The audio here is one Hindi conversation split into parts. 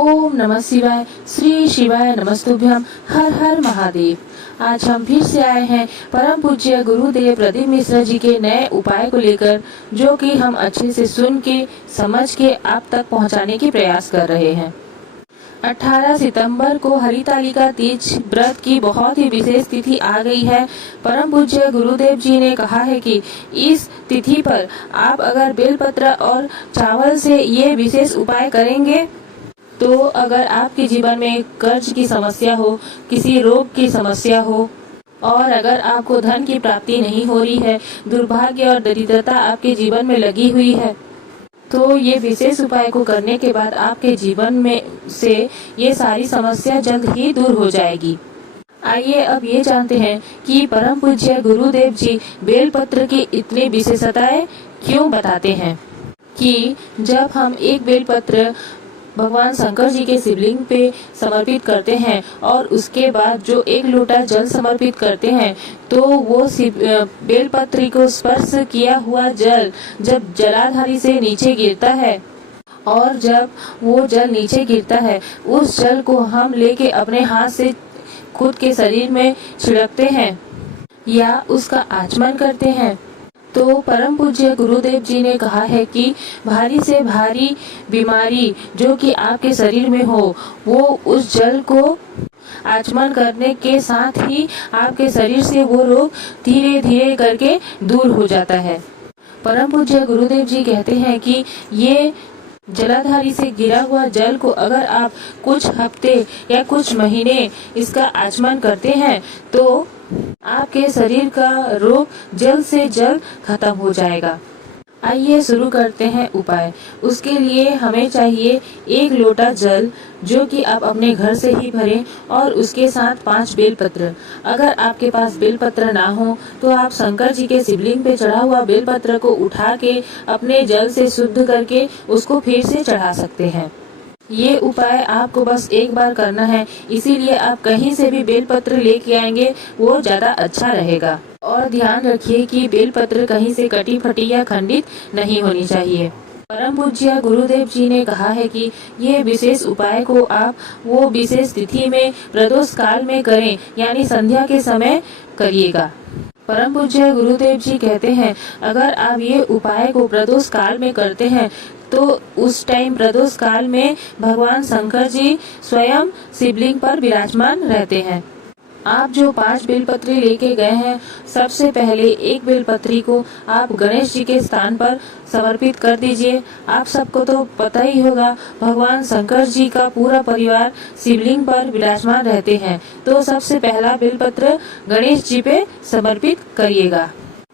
ओम नमः शिवाय। श्री शिवाय नमस्तुभ्यम। हर हर महादेव। आज हम फिर से आए हैं परम पूज्य गुरुदेव प्रदीप मिश्रा जी के नए उपाय को लेकर, जो कि हम अच्छे से सुन के समझ के आप तक पहुंचाने की प्रयास कर रहे हैं। 18 सितंबर को हरितालिका तीज व्रत की बहुत ही विशेष तिथि आ गई है। परम पूज्य गुरुदेव जी ने कहा है कि इस तिथि पर आप अगर बेलपत्र और चावल से ये विशेष उपाय करेंगे तो अगर आपके जीवन में कर्ज की समस्या हो, किसी रोग की समस्या हो, और अगर आपको धन की प्राप्ति नहीं हो रही है, दुर्भाग्य और दरिद्रता आपके जीवन में लगी हुई है, तो ये विशेष उपाय को करने के बाद आपके जीवन में से ये सारी समस्या जल्द ही दूर हो जाएगी। आइए अब ये जानते हैं कि परम पूज्य गुरुदेव जी बेलपत्र की इतनी विशेषताएं क्यों बताते हैं। कि जब हम एक बेलपत्र भगवान शंकर जी के शिवलिंग पे समर्पित करते हैं और उसके बाद जो 1 लोटा जल समर्पित करते हैं, तो वो बेलपत्री को स्पर्श किया हुआ जल जब जलाधारी से नीचे गिरता है, और जब वो जल नीचे गिरता है, उस जल को हम लेके अपने हाथ से खुद के शरीर में छिड़कते हैं या उसका आचमन करते हैं, तो परम पूज्य गुरुदेव जी ने कहा है कि भारी से भारी बीमारी जो कि आपके शरीर में हो, वो उस जल को आचमन करने के साथ ही आपके शरीर से वो रोग धीरे धीरे करके दूर हो जाता है। परम पूज्य गुरुदेव जी कहते हैं कि ये जलाधारी से गिरा हुआ जल को अगर आप कुछ हफ्ते या कुछ महीने इसका आचमन करते हैं, तो आपके शरीर का रोग जल्द से जल्द खत्म हो जाएगा। आइए शुरू करते हैं उपाय। उसके लिए हमें चाहिए 1 लोटा जल, जो कि आप अपने घर से ही भरें, और उसके साथ 5 बेलपत्र। अगर आपके पास बेलपत्र ना हो तो आप शंकर जी के शिवलिंग पे चढ़ा हुआ बेलपत्र को उठा के अपने जल से शुद्ध करके उसको फिर से चढ़ा सकते हैं। ये उपाय आपको बस एक बार करना है, इसीलिए आप कहीं से भी बेलपत्र लेके आएंगे वो ज्यादा अच्छा रहेगा। और ध्यान रखिए कि बेलपत्र कहीं से कटी फटी या खंडित नहीं होनी चाहिए। परम पूज्य गुरुदेव जी ने कहा है कि ये विशेष उपाय को आप वो विशेष तिथि में प्रदोष काल में करें, यानी संध्या के समय करिएगा। परम पूज्य गुरुदेव जी कहते हैं अगर आप ये उपाय को प्रदोष काल में करते हैं, तो उस टाइम प्रदोष काल में भगवान शंकर जी स्वयं शिवलिंग पर विराजमान रहते हैं। आप जो 5 बेलपत्री लेके गए हैं, सबसे पहले 1 बेलपत्री को आप गणेश जी के स्थान पर समर्पित कर दीजिए। आप सबको तो पता ही होगा, भगवान शंकर जी का पूरा परिवार शिवलिंग पर विराजमान रहते हैं, तो सबसे पहला बेलपत्र गणेश जी पे समर्पित करिएगा।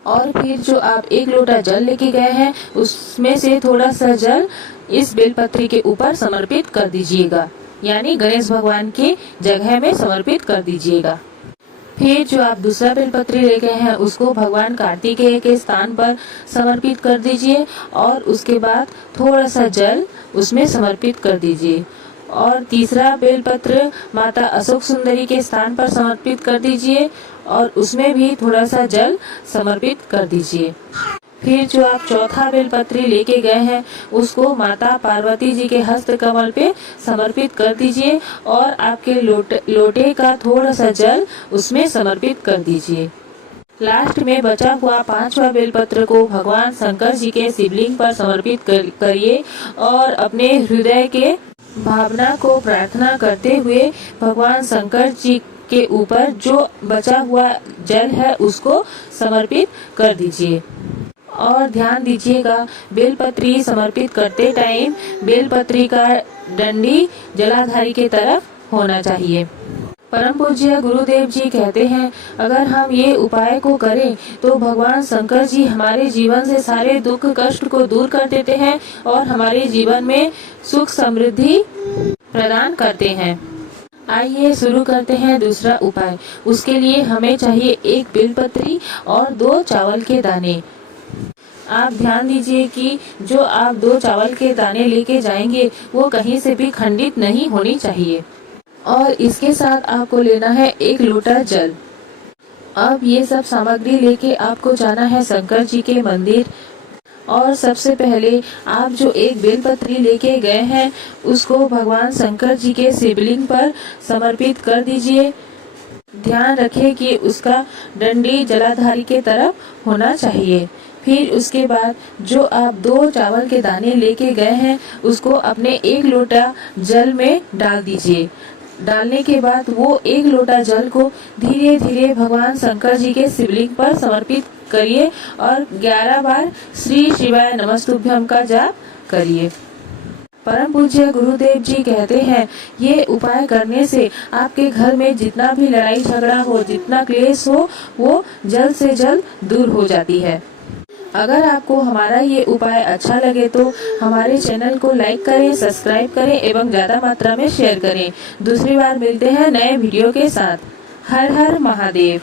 और फिर जो आप 1 लोटा जल लेके गए हैं, उसमें से थोड़ा सा जल इस बेलपत्री के ऊपर समर्पित कर दीजिएगा, यानी गणेश भगवान की जगह में समर्पित कर दीजिएगा। फिर जो आप दूसरा बेलपत्री ले गए हैं, उसको भगवान कार्तिकेय के स्थान पर समर्पित कर दीजिए, और उसके बाद थोड़ा सा जल उसमें समर्पित कर दीजिए। और तीसरा बेलपत्र माता अशोक सुंदरी के स्थान पर समर्पित कर दीजिए, और उसमें भी थोड़ा सा जल समर्पित कर दीजिए। फिर जो आप चौथा बेलपत्री लेके गए हैं, उसको माता पार्वती जी के हस्त कमल पे समर्पित कर दीजिए, और आपके लोटे का थोड़ा सा जल उसमें समर्पित कर दीजिए। लास्ट में बचा हुआ 5वां बेलपत्र को भगवान शंकर जी के शिवलिंग पर समर्पित करिए, और अपने हृदय के भावना को प्रार्थना करते हुए भगवान शंकर जी के ऊपर जो बचा हुआ जल है उसको समर्पित कर दीजिए। और ध्यान दीजिएगा, बेलपत्री समर्पित करते टाइम बेलपत्री का डंडी जलाधारी के तरफ होना चाहिए। परम पूज्य गुरुदेव जी कहते हैं अगर हम ये उपाय को करें तो भगवान शंकर जी हमारे जीवन से सारे दुख कष्ट को दूर कर देते हैं और हमारे जीवन में सुख समृद्धि प्रदान करते हैं। आइए शुरू करते हैं दूसरा उपाय। उसके लिए हमें चाहिए 1 बेलपत्री और 2 चावल के दाने। आप ध्यान दीजिए कि जो आप 2 चावल के दाने लेके जाएंगे वो कहीं से भी खंडित नहीं होनी चाहिए, और इसके साथ आपको लेना है 1 लोटा जल। अब ये सब सामग्री लेके आपको जाना है शंकर जी के मंदिर। और सबसे पहले आप जो एक बेलपत्री लेके गए हैं उसको भगवान शंकर जी के शिवलिंग पर समर्पित कर दीजिए। ध्यान रखें कि उसका डंडी जलाधारी के तरफ होना चाहिए। फिर उसके बाद जो आप 2 चावल के दाने लेके गए हैं उसको अपने 1 लोटा जल में डाल दीजिए। डालने के बाद वो 1 लोटा जल को धीरे धीरे भगवान शंकर जी के शिवलिंग पर समर्पित करिए और 11 बार श्री शिवाय नमस्तुभ्यम का जाप करिए। परम पूज्य गुरुदेव जी कहते हैं ये उपाय करने से आपके घर में जितना भी लड़ाई झगड़ा हो, जितना क्लेश हो, वो जल्द से जल्द दूर हो जाती है। अगर आपको हमारा ये उपाय अच्छा लगे तो हमारे चैनल को लाइक करें, सब्सक्राइब करें एवं ज्यादा मात्रा में शेयर करें। दूसरी बार मिलते हैं नए वीडियो के साथ। हर हर महादेव।